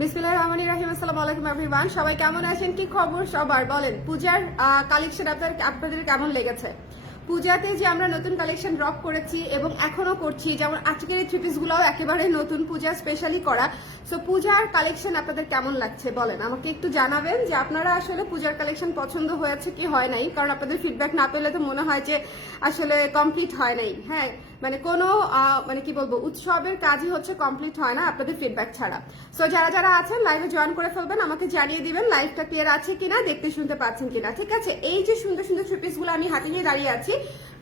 বিসমিল্লাহির রহমানির রহিম। আসসালামু আলাইকুম এভরিওয়ান। সবাই কেমন আছেন? কি খবর সবার? বলেন পূজার কালেকশন আপনাদের কেমন লেগেছে? পূজাতে যে আমরা নতুন কালেকশন ড্রপ করেছি এবং এখনো করছি, যেমন আজকের এই থ্রি পিসগুলোও একেবারে নতুন, পূজা স্পেশালি করা। সো পূজার কালেকশন আপনাদের কেমন লাগছে বলেন, আমাকে একটু জানাবেন যে আপনারা আসলে পূজার কালেকশন পছন্দ হয়েছে কি হয় নাই। কারণ আপনাদের ফিডব্যাক না পেলে তো মনে হয় যে আসলে কমপ্লিট হয় নাই। হ্যাঁ, মানে কোনো মানে কি বলবো, উৎসবের কাজই হচ্ছে কমপ্লিট হয় না আপনাদের ফিডব্যাক ছাড়া। সো যারা যারা আছেন লাইভে জয়েন করে ফেলবেন, আমাকে জানিয়ে দিবেন লাইভটা ক্লিয়ার আছে কিনা, দেখতে শুনতে পাচ্ছেন কিনা। ঠিক আছে, এই যে সুন্দর সুন্দর থ্রি পিসগুলো আমি হাতে নিয়ে দাঁড়িয়ে আছি,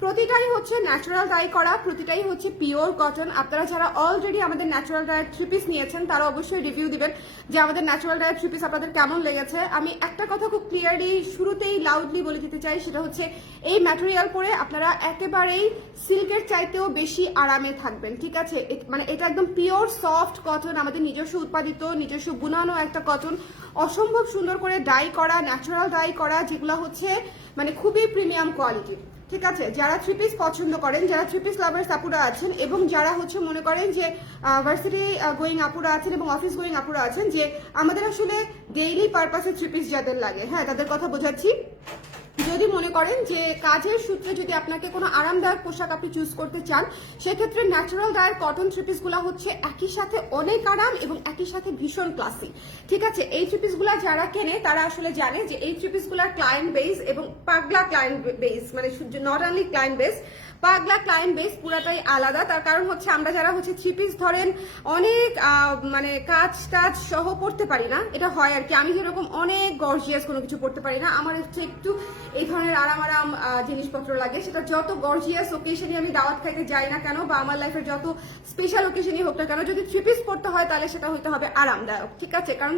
প্রতিটাই হচ্ছে ন্যাচারাল ডাই করা, প্রতিটাই হচ্ছে পিওর কটন। আপনারা যারা অলরেডি আমাদের ন্যাচারাল ডায়ের থ্রি পিস নিয়েছেন তারা অবশ্যই রিভিউ দিবেন যে আমাদের ন্যাচারাল ডায়ের থ্রি পিস আপনাদের কেমন লেগেছে। আমি একটা কথা খুব ক্লিয়ারলি শুরুতেই লাউডলি বলে দিতে চাই, সেটা হচ্ছে এই ম্যাটেরিয়াল পরে আপনারা একেবারেই সিল্কের চাইতেও বেশি আরামে থাকবেন। ঠিক আছে, মানে এটা একদম পিওর সফট কটন, আমাদের নিজস্ব উৎপাদিত নিজস্ব বুনানো একটা কটন, অসম্ভব সুন্দর করে ডাই করা, ন্যাচারাল ডাই করা, যেগুলো হচ্ছে মানে খুবই প্রিমিয়াম কোয়ালিটি। ঠিক আছে, যারা থ্রি পিস পছন্দ করেন, যারা থ্রি পিস লাভার্স আপুরা আছেন এবং যারা হচ্ছে মনে করেন যে ভার্সিটি গোয়িং আপুরা আছেন এবং অফিস গোয়িং আপুরা আছেন, যে আমাদের আসলে ডেইলি পারপাসে থ্রি পিস যাদের লাগে, হ্যাঁ তাদের কথা বোঝাচ্ছি। যদি মনে করেন যে কাজের সূত্রে যদি আপনাকে কোনো আরামদায়ক পোশাক আপনি চুজ করতে চান, সেক্ষেত্রে ন্যাচারাল ডায়ের কটন থ্রি পিসগুলো হচ্ছে একই সাথে অনেক আরাম এবং একই সাথে ভীষণ ক্লাসি। ঠিক আছে, এই থ্রি পিসগুলো যারা কেনে তারা আসলে জানে যে এই থ্রি পিসগুলোর ক্লায়েন্ট বেস এবং পাগলা ক্লায়েন্ট বেস, মানে নট অনলি ক্লায়েন্ট বেস, পাগলা ক্লায়েন্ট বেস পুরাটাই আলাদা। তার কারণ হচ্ছে আমরা যারা হচ্ছে থ্রি পিস ধরেন অনেক মানে কাজ টাজ সহ পড়তে পারি না, এটা হয় আর কি। আমি যেরকম অনেক গর্জিয়াস কোনো কিছু পড়তে পারি না, আমার হচ্ছে একটু এই ধরনের আরাম আরাম জিনিসপত্র লাগে। সেটা যত গর্জিয়াস ওকেশনে আমি দাওয়াত খাইতে যাই না কেন বা আমার লাইফের যত স্পেশাল ওকেশনই হোক না কেন, যদি থ্রি পিস পড়তে হয় তাহলে সেটা হইতে হবে আরামদায়ক। ঠিক আছে, কারণ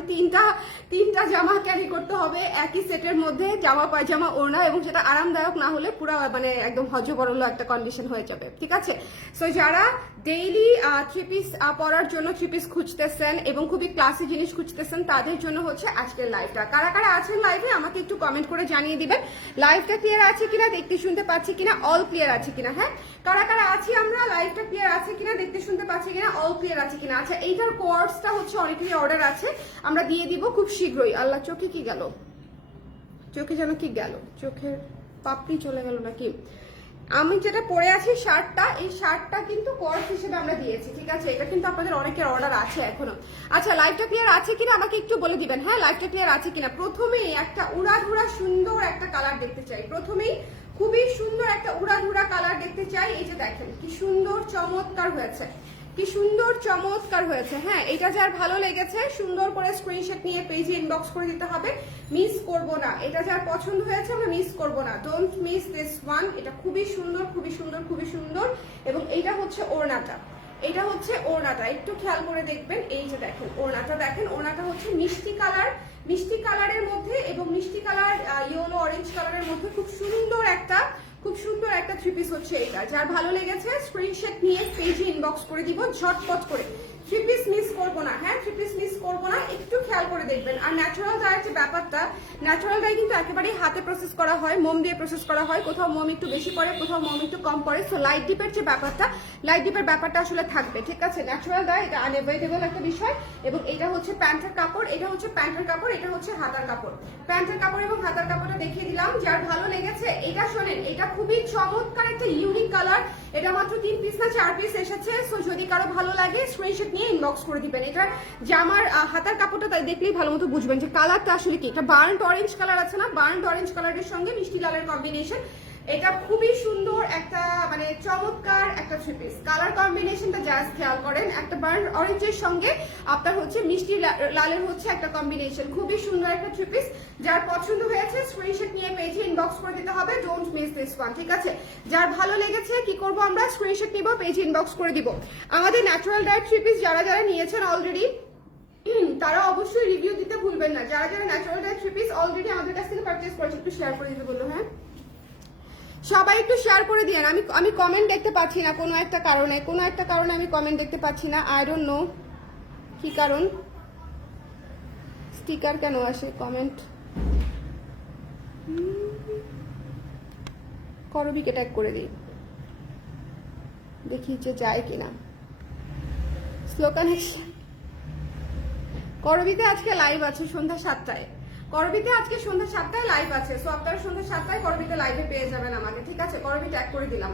তিনটা জামা ক্যারি করতে হবে একই সেটের মধ্যে, জামা পায়জামা ওড়না, এবং সেটা আরামদায়ক না হলে পুরো মানে একদম হজবরল একটা কন্ডিশন হয়ে যাবে। ঠিক আছে, সো যারা ডেইলি থ্রি পিস পরার জন্য থ্রি পিস খুঁজতেছেন এবং খুবই ক্লাসি জিনিস খুঁজতেছেন, তাদের জন্য হচ্ছে আজকের লাইভটা। কারা কারা আছেন লাইভে আমাকে একটু কমেন্ট করে জানিয়ে দিবেন লাইভটা ক্লিয়ার আছে কিনা, দেখতে শুনতে পাচ্ছি কিনা, অল ক্লিয়ার আছে কিনা। হ্যাঁ, কারা কারা আছি আমরা, লাইভটা ক্লিয়ার আছে কিনা, দেখতে শুনতে পাচ্ছি কিনা, অল ক্লিয়ার আছে কিনা। আচ্ছা, এইটার কোর্সটা হচ্ছে অনেকেরই অর্ডার আছে, আমরা দিয়ে দিব খুব শীঘ্রই। আল্লাহ, চোখে কি গেল? চোখে যেন কি গেল, চোখের পাপড়ি চলে গেল নাকি? আমি যেটা পরে আছি শার্টটা, এই শার্টটা কিন্তু কোর্স হিসেবে আমরা দিয়েছি। ঠিক আছে, এটা কিন্তু আপনাদের অনেকের অর্ডার আছে এখনো। আচ্ছা, লাইভটা ক্লিয়ার আছে কিনা আমাকে একটু বলে দিবেন। হ্যাঁ, লাইভটা ক্লিয়ার আছে কিনা। প্রথমেই একটা উড়াধুরা সুন্দর একটা কালার দেখতে চাই, প্রথমেই খুবই সুন্দর একটা উড়াধুরা কালার দেখতে চাই। এই যে দেখেন কি সুন্দর চমৎকার হয়েছে, কি সুন্দর চমৎকার হয়েছে। হ্যাঁ, এটা যার ভালো লেগেছে সুন্দর করে স্ক্রিনশট নিয়ে পেজে ইনবক্স করে দিতে হবে, মিস করব না। এটা যার পছন্দ হয়েছে আমরা মিস করব না, ডোন্ট মিস দিস ওয়ান। এটা খুবই সুন্দর, খুবই সুন্দর, খুবই সুন্দর। এবং এইটা হচ্ছে ওড়নাটা, এটা হচ্ছে ওড়নাটা, একটু খেয়াল করে দেখবেন। এই যে দেখেন ওড়নাটা, দেখেন ওড়নাটা হচ্ছে মিষ্টি কালার, মিষ্টি কালারের মধ্যে এবং মিষ্টি কালার ইয়েলো অরেঞ্জ কালারের মধ্যে খুব সুন্দর একটা থ্রি পিস হচ্ছে এটা। যার ভালো লেগেছে স্ক্রিনশট নিয়ে পেজে ইনবক্স করে দিব ঝটপট করে। থ্রি পিস মিস করবো না, হ্যাঁ থ্রি পিস মিস করবো না, একটু খেয়াল করে দেখবেন। আর ন্যাচারাল ডায়ের যে ব্যাপারটা, ন্যাচারাল ডাই কিন্তু একেবারেই হাতে প্রসেস করা হয়, মোম দিয়ে প্রসেস করা হয়, কোথাও মোম একটু বেশি পড়ে, কোথাও মোম একটু কম পড়ে। সো লাইট ডিপের যে ব্যাপারটা, লাইট ডিপের ব্যাপারটা আসলে থাকবে। ঠিক আছে, ন্যাচারাল ডাই এটা আনএভয়েডেবল একটা বিষয়। এবং এটা হচ্ছে প্যান্টের কাপড়, এটা হচ্ছে প্যান্টের কাপড়, এটা হচ্ছে হাতার কাপড়। প্যান্টের কাপড় এবং হাতার কাপড়টা দেখিয়ে দিলাম। যার ভালো লেগেছে এটা শোনেন, এটা খুবই চমৎকার একটা ইউনিক কালার। এটা মাত্র 3 পিস না 4 পিস এসেছে। সো যদি কারো ভালো লাগে স্ক্রিনশট নিয়ে ইনবক্স করে দিবেন। এটার জামার হাতার কাপড়টা তাই দেখলেই ভালো মতো বুঝবেন যে কালারটা আসলে কি। এটা বার্ন্ট অরেঞ্জ কালার আছে না, বার্ন্ট অরেঞ্জ কালারের সঙ্গে মিষ্টি লালের কম্বিনেশন। এটা খুবই সুন্দর একটা মানে চমৎকার একটা থ্রি পিস। কালার কম্বিনেশনটা জাস্ট খেয়াল করেন, একটা বার্ন অরেঞ্জের সঙ্গে আপনার হচ্ছে মিষ্টি লালের হচ্ছে একটা কম্বিনেশন, খুবই সুন্দর একটা থ্রি পিস। যার পছন্দ হয়েছে স্ক্রিনশট নিয়ে পেজে ইনবক্স করে দিতে হবে, ডোন্ট মিস দিস ওয়ান। ঠিক আছে, যার ভালো লেগেছে কি করব আমরা, স্ক্রিনশট নিব, পেজে ইনবক্স করে দিব। আমাদের ন্যাচারাল ডায়ের থ্রি পিস যারা যারা নিয়েছেন অলরেডি তারা অবশ্যই রিভিউ দিতে ভুলবেন না। যারা যারা natural Dyer three piece already আমাদের কাছ থেকে পারচেজ করেছে একটু শেয়ার করে দিতে বললো। হ্যাঁ, সবাই একটু শেয়ার করে দিয়েন। আমি কমেন্ট দেখতে পাচ্ছি না কোনো একটা কারণে আমি কমেন্ট দেখতে পাচ্ছি না। আই ডোন্ট নো কি কারণ, স্টিকার কেন আসে, কমেন্ট করবিকে ট্যাগ করে দিই, দেখি যে যায় কিনা। স্লো কানেকশন, করবিতে আজকে লাইভ আছে সন্ধ্যা 7টায়। করবিতে আজকে সন্ধ্যা 7টায় লাইভ আছে, সো আপনারা সন্ধ্যা 7টায় করবিতে লাইভে পেয়ে যাবেন আমাকে, ঠিক আছে? করবি ট্যাগ করে দিলাম।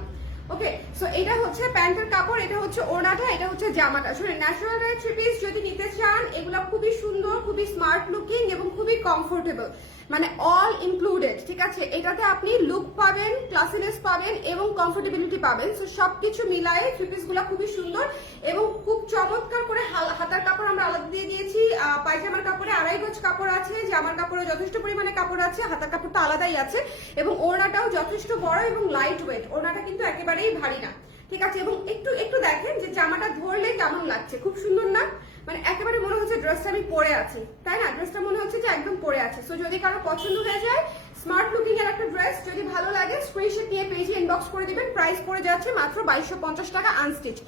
ওকে, সো এটা হচ্ছে প্যান্টের কাপড়, এটা হচ্ছে ওড়নাটা, এটা হচ্ছে জামাটা। শুনে ন্যাচারাল থ্রি পিস যদি নিতে চান, এগুলা খুবই সুন্দর, খুবই স্মার্ট লুকিং এবং খুবই কমফোর্টেবল, মানে অল ইনক্লুডেড, ঠিক আছে? এটাতে আপনি লুক পাবেন, ক্লাসিনেস পাবেন এবং কমফোর্টেবিলিটি পাবেন। সো সবকিছু মিলায়ে থ্রি পিস গুলা খুবই সুন্দর এবং খুব চমৎকার করে হাতার কাপড় আমরা আলাদা দিয়ে দিয়েছি। পায়জামার কাপড়ে 2.5 গজ কাপড় আছে, জামার কাপড়ে যথেষ্ট পরিমাণে কাপড় আছে, হাতার কাপড়টা আলাদাই আছে এবং ওড়নাটাও যথেষ্ট বড় এবং লাইট ওয়েট। ওড়নাটা কিন্তু একেবারেই ভারী না, ঠিক আছে? এবং একটু একটু দেখেন যে জামাটা ধরলে কেমন লাগছে, খুব সুন্দর না? মানে একেবারে মনে হচ্ছে ড্রেসটা আমি পরে আছি, তাই না? ড্রেসটা মনে হচ্ছে যে একদম পরে আছে। সো যদি কারো পছন্দ হয়ে যায়, স্মার্ট লুকিং এর একটা ড্রেস যদি ভালো লাগে, স্ক্রিনশট নিয়ে পেজে ইনবক্স করে দিবেন। প্রাইস পড়ে যাচ্ছে মাত্র 2250 টাকা আনস্টিচ।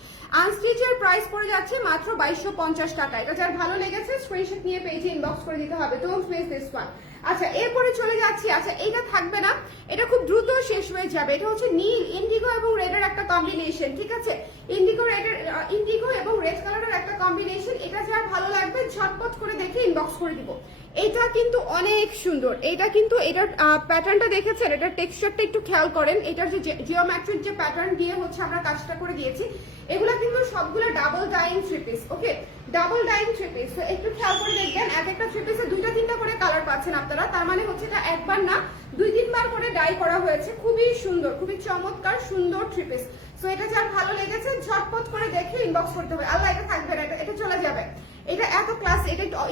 আনস্টিচের প্রাইস পড়ে যাচ্ছে মাত্র 2250 টাকা। এটা যার ভালো লেগেছে স্ক্রিনশট নিয়ে পেজে ইনবক্স করে দিতে হবে। Don't miss this one. আচ্ছা, এরপরে চলে যাচ্ছি। আচ্ছা, এটা থাকবে না, এটা খুব দ্রুত শেষ হয়ে যাবে। এটা হচ্ছে নীল, ইন্ডিগো এবং রেডের একটা কম্বিনেশন, ঠিক আছে? ইন্ডিগো এবং রেড কালারের একটা কম্বিনেশন। এটা যার ভালো লাগবে ঝটপট করে দেখে ইনবক্স করে দিব। এটা কিন্তু অনেক সুন্দর। এটা কিন্তু এটার প্যাটার্নটা দেখেছেন, এটার টেক্সচারটা একটু খেয়াল করেন। এটার যে জিওমেট্রিক যে প্যাটার্ন দিয়ে হচ্ছে আমরা কাজটা করে দিয়েছি, এগুলা কিন্তু সবগুলো ডাবল ডাইং থ্রি পিস। ওকে, ডাবল ডাইং থ্রি পিস। তো একটু খেয়াল করে দেখবেন, এক একটা থ্রি পিসে 2-3টা করে কালার পাচ্ছেন আপনারা। তার মানে হচ্ছে এটা একবার না 2-3 বার করে ডাই করা হয়েছে। খুবই সুন্দর, খুবই চমৎকার সুন্দর থ্রি পিস। সো এটা যার ভালো লেগেছে ঝটপট করে দেখে ইনবক্স করতে হবে। আল্লাহ, এটা থাকবে না, এটা চলে যাবে। এটা এত ক্লাস।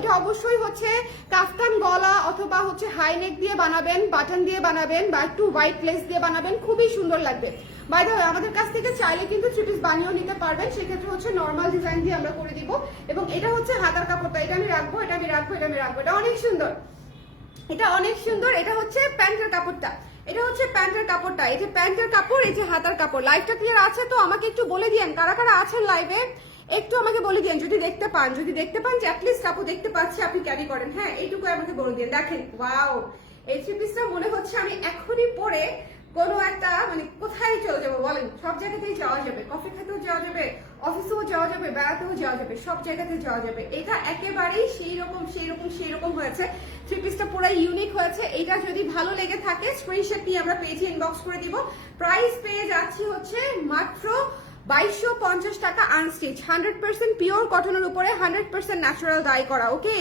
এটা অবশ্যই হচ্ছে কাফতান গলা অথবা হচ্ছে হাই নেক দিয়ে বানাবেন, বাটন দিয়ে বানাবেন বা একটু হোয়াইট লেস দিয়ে বানাবেন, খুবই সুন্দর লাগবে। বাই দ্য ওয়ে, আমাদের কাছ থেকে চাইলে কিন্তু থ্রি পিস বানিয়েও নিতে পারবেন। সেক্ষেত্রে হচ্ছে নর্মাল ডিজাইন দিয়ে আমরা করে দিব। এবং এটা হচ্ছে হাতার কাপড়টা, এটা আমি রাখবো, এটা আমি রাখবো, এটা আমি রাখবো। এটা অনেক সুন্দর, এটা অনেক সুন্দর। এটা হচ্ছে প্যান্টের কাপড়টা, এটা হচ্ছে প্যান্টের কাপড়টা। এই যে প্যান্টের কাপড়, এই যে হাতার কাপড়। লাইভটা ক্লিয়ার আছে তো? আমাকে একটু বলে দিয়েন কারা কারা আছেন লাইভে, একটু আমাকে বলে দিন যদি দেখতে পান যে অ্যাটলিস্ট আপু দেখতে পাচ্ছি, আপনি ক্যারি করেন। হ্যাঁ, এইটুকু আমাকে বলে দিন। দেখেন, ওয়াও, এই থ্রি পিসটা মনে হচ্ছে আমি এখনই পরে কোনো একটা মানে কোথায় চলে যাবো বলেন? সব জায়গাতেই যাওয়া যাবে, কফি খেতেও যাওয়া যাবে, অফিসেও যাওয়া যাবে, বেড়াতেও যাওয়া যাবে, সব জায়গাতে যাওয়া যাবে। এটা একেবারেই সেই রকম হয়েছে। থ্রি পিসটা পুরো ইউনিক হয়েছে। এটা যদি ভালো লেগে থাকে স্ক্রিনশট নিয়ে আমরা পেজে ইনবক্স করে দিব। প্রাইস পেয়ে যাচ্ছি হচ্ছে মাত্র 2250 টাকা আনস্টিচ, 100% পিওর কটনের উপরে 100% ন্যাচারাল ডাই করা। ওকে,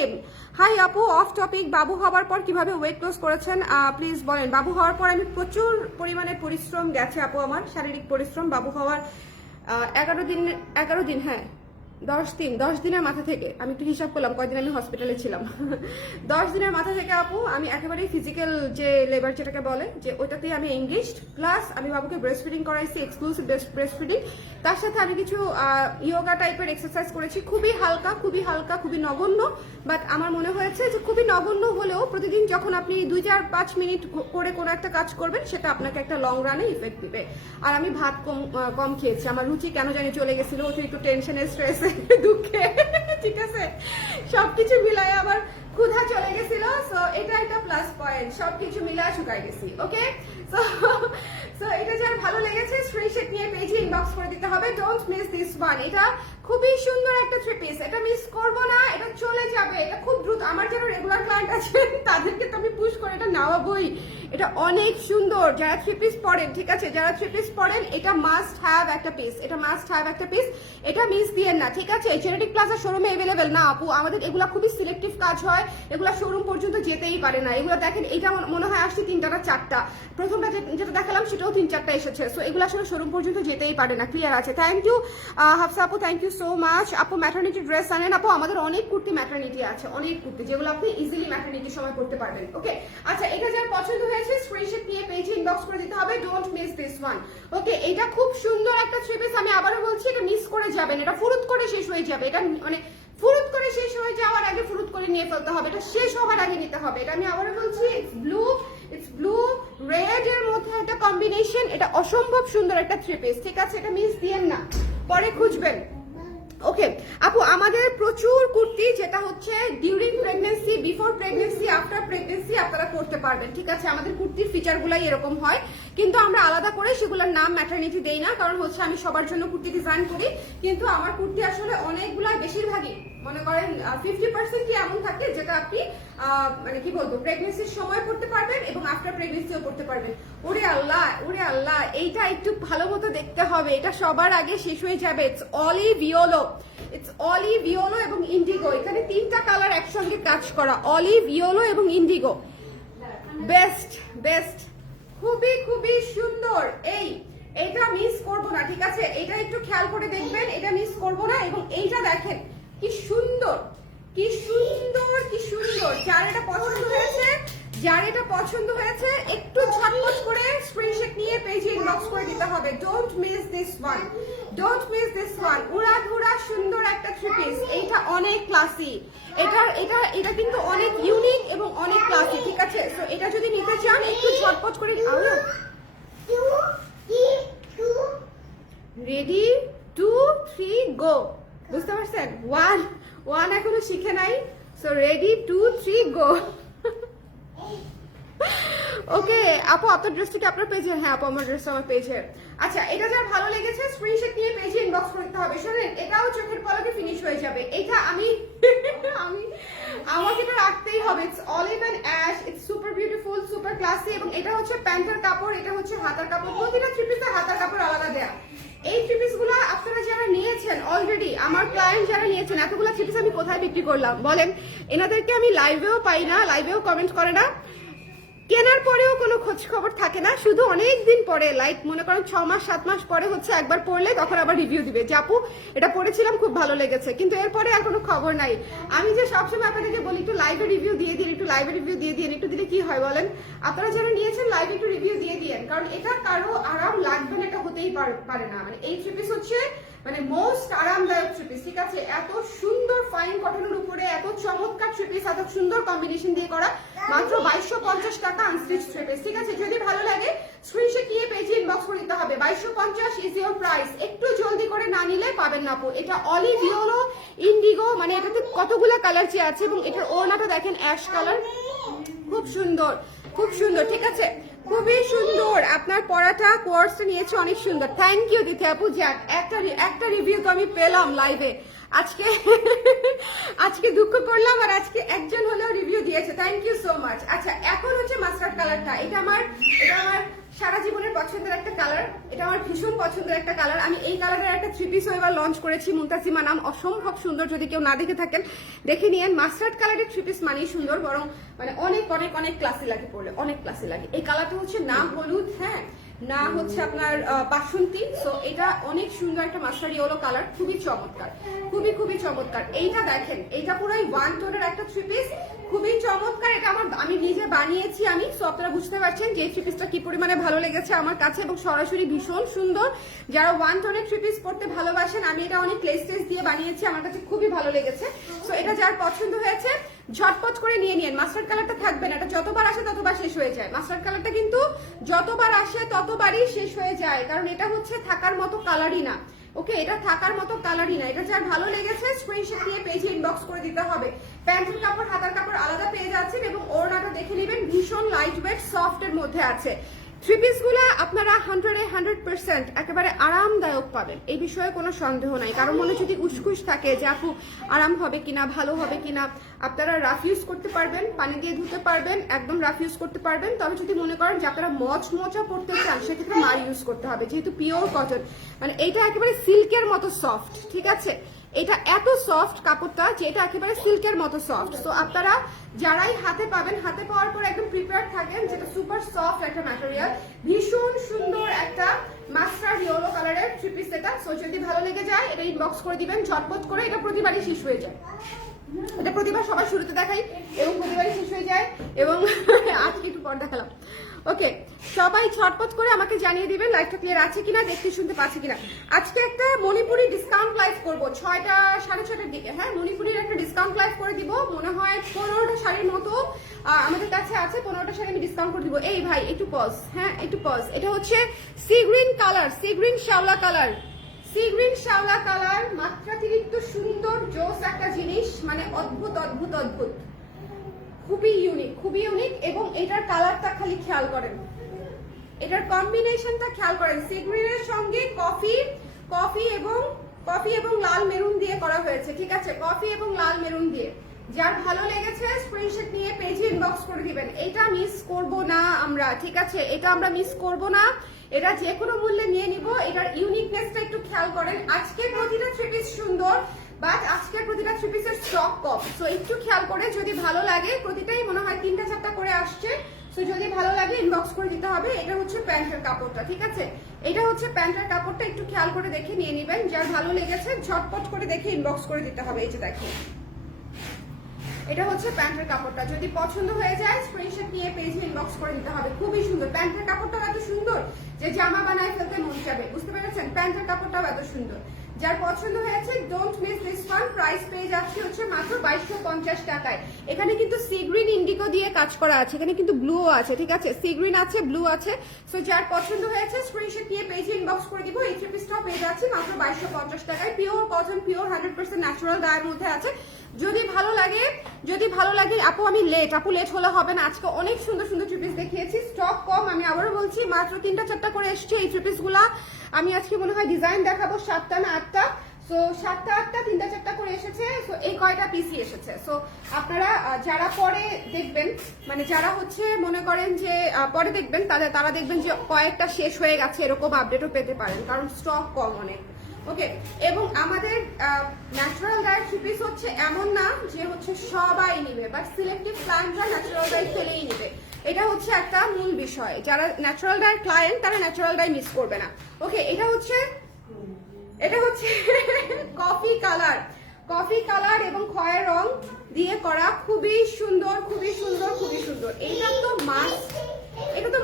হাই আপু, অফ টপিক। বাবু হওয়ার পর কিভাবে ওয়েট লস করেছেন প্লিজ বলেন। বাবু হওয়ার পর আমি প্রচুর পরিমাণে পরিশ্রম গেছে আপু, আমার শারীরিক পরিশ্রম। বাবু হওয়ার 11 দিন, হ্যাঁ 10 দিনের মাথা থেকে আমি একটু হিসাব করলাম কয়দিন আমি হসপিটালে ছিলাম। 10 দিনের মাথা থেকে আপু আমি একেবারেই ফিজিক্যাল যে লেবার যেটাকে বলে, যে ওইটাতেই আমি এঙ্গেজড। প্লাস আমি বাবুকে ব্রেস্ট ফিডিং করাইছি, এক্সক্লুসিভ ব্রেস্ট ফিডিং। তার সাথে আমি কিছু ইয়োগা টাইপের এক্সারসাইজ করেছি, খুবই হালকা, খুবই নগণ্য। বাট আমার মনে হয়েছে যে খুবই নগণ্য হলেও প্রতিদিন যখন আপনি 2-4-5 মিনিট করে কোনো একটা কাজ করবেন, সেটা আপনাকে একটা লং রানে ইফেক্ট দিবে। আর আমি ভাত কম খেয়েছি, আমার রুচি কেন জানি চলে গেছিল একটু টেনশনের স্ট্রেসে দুঃখে, ঠিক আছে? সবকিছু মিলায় আমার ক্ষুধা চলে গেছিল। সো এটা একটা প্লাস পয়েন্ট, সবকিছু মিলায় শুকাই গেছি। ওকে, সো এটা যার ভালো লেগেছে স্ক্রিনশট নিয়ে পেজে ইনবক্স করে দিতে হবে। Don't miss this one. এটা খুবই সুন্দর একটা থ্রি পিস, এটা মিস করবো না, এটা চলে যাবে, এটা খুব দ্রুত। আমার যারা রেগুলার ক্লায়েন্ট আছেন তাদেরকে তো আমি পুশ করে এটা নেওয়াবই। এটা অনেক সুন্দর। যারা থ্রি পিস পড়েন, ঠিক আছে, যারা থ্রি পিস পড়েন, এটা মাস্ট হ্যাভ একটা পিস, এটা মাস্ট হ্যাভ একটা পিস, এটা মিস দিয়েন না, ঠিক আছে? জেনেটিক প্লাজা শোরুমে অ্যাভেলেবেল না আপু, আমাদের এগুলা খুবই সিলেক্টিভ কাজ হয়, এগুলা শোরুম পর্যন্ত যেতেই পারে না। এগুলো দেখেন, এটা মনে হয় আসছে 3টা-4টা, প্রথমটা যেটা দেখালাম সেটাও 3-4টা এসেছে। সো এগুলো আসলে শোরুম পর্যন্ত যেতেই পারে না। ক্লিয়ার আছে? থ্যাংক ইউ হাফসা আপু, থ্যাংক ইউ সো মাচ। আপু ম্যাটারনিটি ড্রেস আনেন আপু? আমাদের অনেক কুর্তি ম্যাটারনিটি আছে, অনেক কুর্তি, যেগুলো আপনি ইজিলি ম্যাটারনিটির সময় করতে পারবেন। ওকে, আচ্ছা, এটা যার পছন্দ হয়েছে স্ক্রিনশট নিয়ে পেজে ইনবক্স করে দিতে হবে। Don't miss this one. Okay, এটা খুব সুন্দর একটা থ্রি পিস। আমি আবারও বলছি, এটা মিস করে যাবেন, এটা ফুরুত করে শেষ হয়ে যাবে। এটা মানে ফুরুত করে শেষ হয়ে যাওয়ার আগে ফুরুত করে নিয়ে ফেলতে হবে, এটা শেষ হওয়ার আগে নিতে হবে। এটা আমি আবারও বলছি, ইটস ব্লু রেড এর মধ্যে একটা কম্বিনেশন। এটা অসম্ভব সুন্দর একটা থ্রি পিস, ঠিক আছে? এটা মিস দিয়েন না, পরে খুঁজবেন। ওকে আপু, আমাদের প্রচুর কুর্তি যেটা হচ্ছে during pregnancy, before pregnancy, after pregnancy আপনারা করতে পারবেন, ঠিক আছে? আমাদের কুর্তির ফিচারগুলাই এরকম হয়। কিন্তু আমরা আলাদা করে সেগুলোর নাম ম্যাটারনিটি দেই না, কারণ হচ্ছে আমি সবার জন্য কুর্তি ডিজাইন করি, কিন্তু আমার কুর্তি আসলে অনেকগুলা বেশিরভাগই মনে করেন 50% এমন থাকে যেটা আপনি মানে কি বলবো প্রেগনেন্সির সময় পড়তে পারবেন এবং আফটার প্রেগনেন্সিও পড়তে পারবেন। ওরে আল্লাহ, এইটা একটু ভালো মতো দেখতে হবে, এটা সবার আগে শেষ হয়ে যাবে। ইটস অলিভ ইয়েলো এবং ইন্ডিগো, এখানে 3টা কালার একসঙ্গে কাজ করা, অলিভ ইয়েলো এবং ইন্ডিগো, বেস্ট, খুবই সুন্দর। এইটা মিস করব না, ঠিক আছে? এটা একটু খেয়াল করে দেখবেন, এটা মিস করব না। এবং এইটা দেখেন কি সুন্দর, যার এটা পছন্দ হয়েছে একটু ঝটপট করে স্ক্রিনশট নিয়ে পেজে ইনবক্স করে দিতে হবে। Don't miss this one. উড়াধুরা সুন্দর একটা থ্রি পিস, এইটা অনেক ক্লাসি, এটা কিন্তু অনেক ইউনিক এবং অনেক ক্লাসি, ঠিক আছে? সো এটা যদি নিতে চান একটু ঝটপট করে রেডি 2 3 গো, বুঝতে পারছেন? ওয়ান এখনো শিখে নাই, সো রেডি 2 3 গো। ওকে আপু, আপনার ড্রেসটা কি আপনার পেজে? হ্যাঁ আপু, আমার ড্রেসটা আমার পেজে। আচ্ছা, এটা যার ভালো লেগেছে স্ক্রিনশট নিয়ে পেজে ইনবক্স করতে হবে। শুনেন, এটাও চোখের পলকে ফিনিশ হয়ে যাবে। এটা আমাকে এটা রাখতেই হবে। It's olive and ash, it's super beautiful, super classy. এবং এটা হচ্ছে প্যান্টের কাপড়, এটা হচ্ছে হাতার কাপড়, প্রতিটা থ্রি পিসের হাতার কাপড় আলাদা দেয়া। এই থ্রি পিস গুলো আপনারা যারা নিয়েছেন অলরেডি, আমার ক্লায়েন্ট যারা নিয়েছেন, এতগুলো থ্রি পিস আমি কোথায় বিক্রি করলাম বলেন? এনাদেরকে আমি লাইভেও পাই না, লাইভেও কমেন্ট করে না, কেনার পরেও কোনো খোঁজ খবর থাকে না, শুধু অনেক দিন পরে, লাইক মনে করেন 6 মাস 7 মাস পরে হচ্ছে একবার পড়লে তখন আবার রিভিউ দিবে যে আপু এটা পড়েছিলাম খুব ভালো লেগেছে, কিন্তু এরপরে আর কোনো খবর নাই। আমি যে সবসময় আপনাদেরকে বলি একটু লাইভে রিভিউ দিয়ে দিন, একটু দিলে কি হয় বলেন? আপনারা যারা নিয়েছেন লাইভে একটু রিভিউ দিয়ে দিন, কারণ এটা কারো আরাম লাগবে না, এটা হতেই পারে না। মানে এই থ্রি পিস হচ্ছে মানে মোস্ট আরামদায়ক থ্রি পিস, ঠিক আছে? এত সুন্দর ফাইন কটনের উপরে এত চমৎকার থ্রি পিস, এত সুন্দর কম্বিনেশন দিয়ে করা, মাত্র 2250 টাকা আনস্টিচ থ্রি পিস, ঠিক আছে? যদি ভালো লাগে স্ক্রিনশট নিয়ে পেজে ইনবক্স করে দিতে হবে। 2250 ইজ ইওর প্রাইস, একটু জলদি করে না নিলে পাবেন না আপু। এটা অলিভ ইয়েলো ইন্ডিগো, মানে এটাতে কতগুলো কালার চেয়ে আছে, এবং এটার ওড়নাটা দেখেন অ্যাশ কালার, খুব সুন্দর, ঠিক আছে? খুবই সুন্দর। আপনার পড়াটা কোর্সটা নিয়েছে অনেক সুন্দর, থ্যাংক ইউ দিতে আপু। যাক, একটা রিভিউ তো আমি পেলাম লাইভে আজকে দুঃখ করলাম, আর আজকে একজন হলেও রিভিউ দিয়েছে, থ্যাংক ইউ সো মাচ। আচ্ছা, এখন হচ্ছে মাস্টার্ড কালারটা, এটা আমার সারা জীবনের পছন্দের একটা কালার, এটা আমার ভীষণ পছন্দের একটা কালার। আমি এই কালারের একটা থ্রি পিসও এবার লঞ্চ করেছি, মুনতাসিমা নাম, অসম্ভব সুন্দর। যদি কেউ না দেখে থাকেন দেখে নিয়েন। মাস্টার্ড কালারের থ্রি পিস মানেই সুন্দর, বরং মানে অনেক অনেক অনেক ক্লাসি লাগে পড়লে, অনেক ক্লাসি লাগে। এই কালারটা হচ্ছে না হলুদ, হ্যাঁ না হচ্ছে আপনার বাসন্তী, সো এটা অনেক সুন্দর একটা মাস্টার্ড ইয়েলো কালার, খুবই চমৎকার, খুবই চমৎকার। এইটা দেখেন, এইটা পুরাই ওয়ান টোনের একটা থ্রি পিস, খুবই চমৎকার। এটা আমি নিজে বানিয়েছি আমি, সো আপনারা বুঝতে পারছেন যে এই থ্রি পিসটা কি পরিমাণে ভালো লেগেছে আমার কাছে, এবং সরাসরি ভীষণ সুন্দর। যারা ওয়ান টোনের থ্রি পিস পড়তে ভালোবাসেন, আমি এটা অনেক লেস দিয়ে বানিয়েছি, আমার কাছে খুবই ভালো লেগেছে। সো এটা যার পছন্দ হয়েছে ঝটপট করে নিয়ে নিন। মাস্টার্ড কালারটা থাকবে না, এটা যতবার আসে ততবার শেষ হয়ে যায়। মাস্টার্ড কালারটা কিন্তু যতবার আসে ততবারই শেষ হয়ে যায়, কারণ এটা হচ্ছে থাকার মতো কালারই না। ওকে, এটা থাকার মতো কালারই না। এটা যার ভালো লেগেছে স্ক্রিনশট নিয়ে পেজে ইনবক্স করে দিতে হবে। প্যান্টের কাপড় হাতার কাপড় আলাদা পেয়ে যাচ্ছেন, এবং ওড়নাটা দেখে নেবেন, ভীষণ লাইট ওয়েট সফট এর মধ্যে আছে। থ্রি পিস গুলা আপনারা 100% একেবারে আরামদায়ক পাবেন, এই বিষয়ে কোনো সন্দেহ নাই। কারণ মনে যদি উসকুস থাকে যে আপু আরাম হবে কিনা, ভালো হবে কিনা, আপনারা রাফ ইউজ করতে পারবেন, পানি দিয়ে ধুতে পারবেন, একদম রাফ ইউজ করতে পারবেন। তবে যদি মনে করেন যে আপনারা মচমচা পড়তে চান, সেক্ষেত্রে মার ইউজ করতে হবে, যেহেতু পিওর কটন। মানে এইটা একেবারে সিল্কের মতো সফট, ঠিক আছে? এটা এত সফট কাপড়টা যে এটা একেবারে সিল্কের মতো সফট। তো আপনারা যারাই হাতে পাবেন, হাতে পাওয়ার পর একদম প্রিপেয়ার থাকেন, যেটা সুপার সফট একটা ম্যাটেরিয়াল, ভীষণ সুন্দর একটা মাস্টার্ড ইয়েলো কালারের থ্রি পিস এটা। সো যদি ভালো লেগে যায় এটা ইনবক্স করে দিবেন ঝটপট করে, এটা প্রতিবারই শেষ হয়ে যায়, এটা প্রতিবার সবার শুরুতে দেখাই এবং প্রতিবারই শেষ হয়ে যায়, এবং আজকে একটু পর দেখালাম। ওকে, সবাই ঝটপট করে আমাকে জানিয়ে দিবেন লাইভটা ক্লিয়ার আছে কিনা, দেখতে শুনতে পাচ্ছি কিনা। আজকে একটা মণিপুরি ডিসকাউন্ট লাইভ করবো 6টা 6:30টার দিকে, হ্যাঁ মণিপুরির একটা ডিসকাউন্ট লাইভ করে দিব, মনে হয় 15টা শাড়ির মতো আমাদের কাছে আছে, 15টা শাড়ি আমি ডিসকাউন্ট করে দিব। এই ভাই একটু পজ, হ্যাঁ একটু পজ। এটা হচ্ছে sea green colour, sea green শ্যাওলা কালার, সি গ্রিন শ্যাওলা কালার, মাত্রাতিরিক্ত সুন্দর জোস একটা জিনিস, মানে অদ্ভুত অদ্ভুত অদ্ভুত, খুবই ইউনিক, এবং এটার কালারটা খালি খেয়াল করেন, এটার কম্বিনেশনটা খেয়াল করেন, সি গ্রিনের সঙ্গে কফি এবং লাল মেরুন দিয়ে করা হয়েছে, ঠিক আছে, কফি এবং লাল মেরুন দিয়ে। যার ভালো লেগেছে স্ক্রিনশট নিয়ে পেজে ইনবক্স করে দিবেন। এটা মিস করব না আমরা, ঠিক আছে, এটা আমরা মিস করব না, এটা যে কোনো মূল্যে নিয়ে নিব। এটার ইউনিকনেসটা একটু খেয়াল করেন। আজকের প্রতিটা থ্রি পিস সুন্দর, বাট আজকের প্রতিটা থ্রি পিসের স্টক কম, সো একটু খেয়াল করে, যদি ভালো লাগে, প্রতিটাই মনে হয় 3টা-4টা করে আসছে, সো যদি ভালো লাগে ইনবক্স করে দিতে হবে। এটা হচ্ছে প্যান্টের কাপড়টা, ঠিক আছে, এটা হচ্ছে প্যান্টের কাপড়টা, একটু খেয়াল করে দেখে নিয়ে নেবেন। যার ভালো লেগেছে ঝটপট করে দেখে ইনবক্স করে দিতে হবে। এই যে দেখেন, এটা হচ্ছে প্যান্টের কাপড়টা, যদি পছন্দ হয়ে যায় স্ক্রিনশট নিয়ে পেজে ইনবক্স করে দিতে হবে। খুবই সুন্দর প্যান্টের কাপড়টা, এত সুন্দর যে জামা বানায় ফেলতে মন যাবে, বুঝতে পেরেছেন, প্যান্টের কাপড়টাও এত সুন্দর। যার পছন্দ হয়েছে don't miss this one. Price পেয়ে যাচ্ছে হচ্ছে মাত্র 2250 টাকায়। এখানে কিন্তু সি গ্রিন ইন্ডিগো দিয়ে কাজ করা আছে, এখানে কিন্তু ব্লুও আছে, ঠিক আছে, সি গ্রিন আছে, ব্লু আছে। সো যার পছন্দ হয়েছে স্ক্রিনশট নিয়ে পেজে ইনবক্স করে দিব। এই থ্রি পিসটাও পেয়ে যাচ্ছে মাত্র 2250 টাকায়। পিওর কটন, পিওর 100% ন্যাচারাল গায়ের মধ্যে আছে। যদি ভালো লাগে আপু, আমি আপু লেট হলে হবে না, আজকে অনেক সুন্দর সুন্দর থ্রি পিস দেখিয়েছি, স্টক কম। আমি আবারও বলছি, মাত্র 3টা-4টা করে এসছে এই থ্রি পিস গুলা। আমি আজকে মনে হয় ডিজাইন দেখাবো 7টা না 8টা, সো 7টা 8টা 3টা-4টা করে এসেছে, সো এই কয়টা পিসই এসেছে। সো আপনারা যারা পরে দেখবেন, মানে যারা হচ্ছে মনে করেন যে পরে দেখবেন, তারা দেখবেন যে কয়েকটা শেষ হয়ে গেছে, এরকম আপডেটও পেতে পারেন, কারণ স্টক কম অনেক। ওকে, এবং আমাদের ন্যাচারাল ডাই থ্রি পিস হচ্ছে এমন না যে হচ্ছে সবাই নিবে, বাট সিলেক্টিভ ক্লায়েন্টরা ন্যাচারাল ডাই ফেলেই নিবে। এটা হচ্ছে একটা মূল বিষয়, যারা ন্যাচারাল ডাই ক্লায়েন্ট তারা ন্যাচারাল ডাই মিস করবে না। ওকে, এটা হচ্ছে কফি কালার এবং খয়ের রং দিয়ে করা, খুবই সুন্দর, খুবই সুন্দর, খুবই সুন্দর। এটা তো